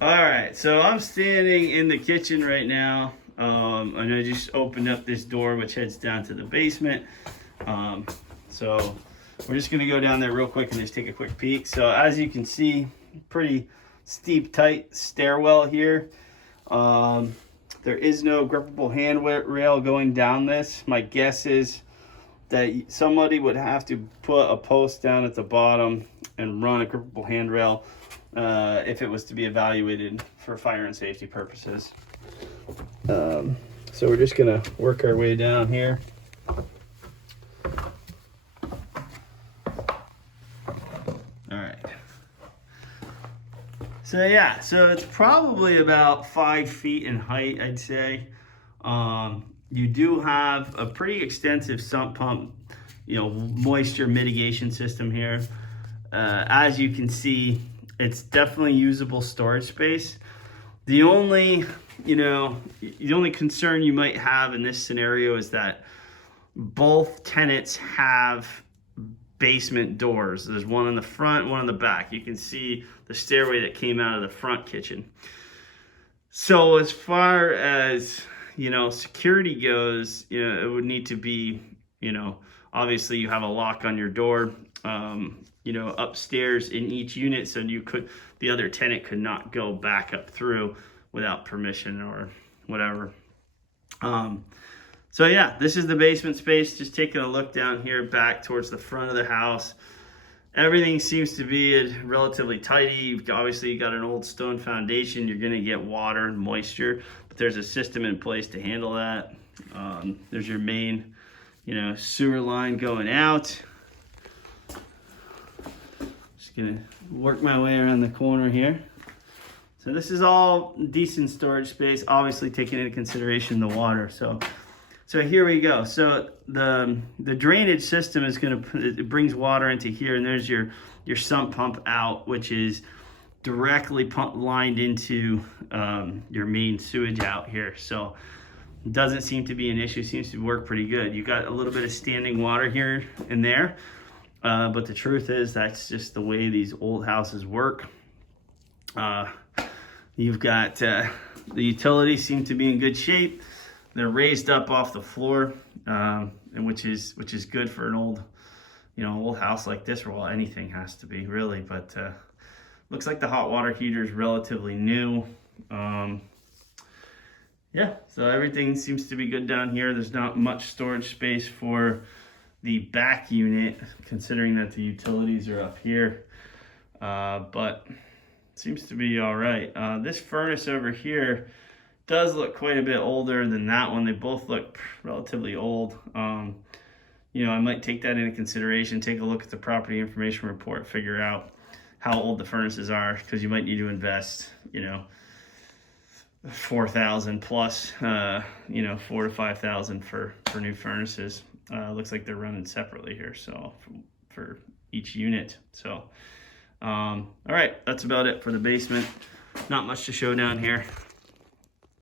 All right, so I'm standing in the kitchen right now, and I just opened up this door which heads down to the basement. So we're just gonna go down there real quick and just take a quick peek. So as you can see, pretty steep, tight stairwell here. There is no grippable handrail going down this. My guess is that somebody would have to put a post down at the bottom and run a grippable handrail if it was to be evaluated for fire and safety purposes. So we're just gonna work our way down here. All right. So yeah, so it's probably about 5 feet in height, I'd say. You do have a pretty extensive sump pump, moisture mitigation system here. As you can see, it's definitely usable storage space. The only concern you might have in this scenario is that both tenants have basement doors. There's one in the front, one in the back. You can see the stairway that came out of the front kitchen. So as far as, security goes, it would need to be, obviously you have a lock on your door, upstairs in each unit, so the other tenant could not go back up through without permission or whatever. So yeah, this is the basement space. Just taking a look down here back towards the front of the house. Everything seems to be relatively tidy. Obviously you got an old stone foundation. You're gonna get water and moisture, but there's a system in place to handle that. There's your main, sewer line going out. Just gonna work my way around the corner here. So this is all decent storage space, obviously taking into consideration the water. So here we go. So the drainage system is it brings water into here, and there's your sump pump out, which is directly lined into your main sewage out here. So it doesn't seem to be an issue, seems to work pretty good. You got a little bit of standing water here and there, but the truth is that's just the way these old houses work. You've got the utilities seem to be in good shape. They're raised up off the floor, and which is good for an old house like this, or well, anything has to be really. But looks like the hot water heater is relatively new. Yeah, so everything seems to be good down here. There's not much storage space for the back unit, considering that the utilities are up here, but seems to be all right. This furnace over here does look quite a bit older than that one. They both look relatively old. I might take that into consideration, take a look at the property information report, figure out how old the furnaces are, because you might need to invest, $4,000 plus, $4,000 to $5,000 for new furnaces. Looks like they're running separately here, so for each unit. So, all right, that's about it for the basement. Not much to show down here.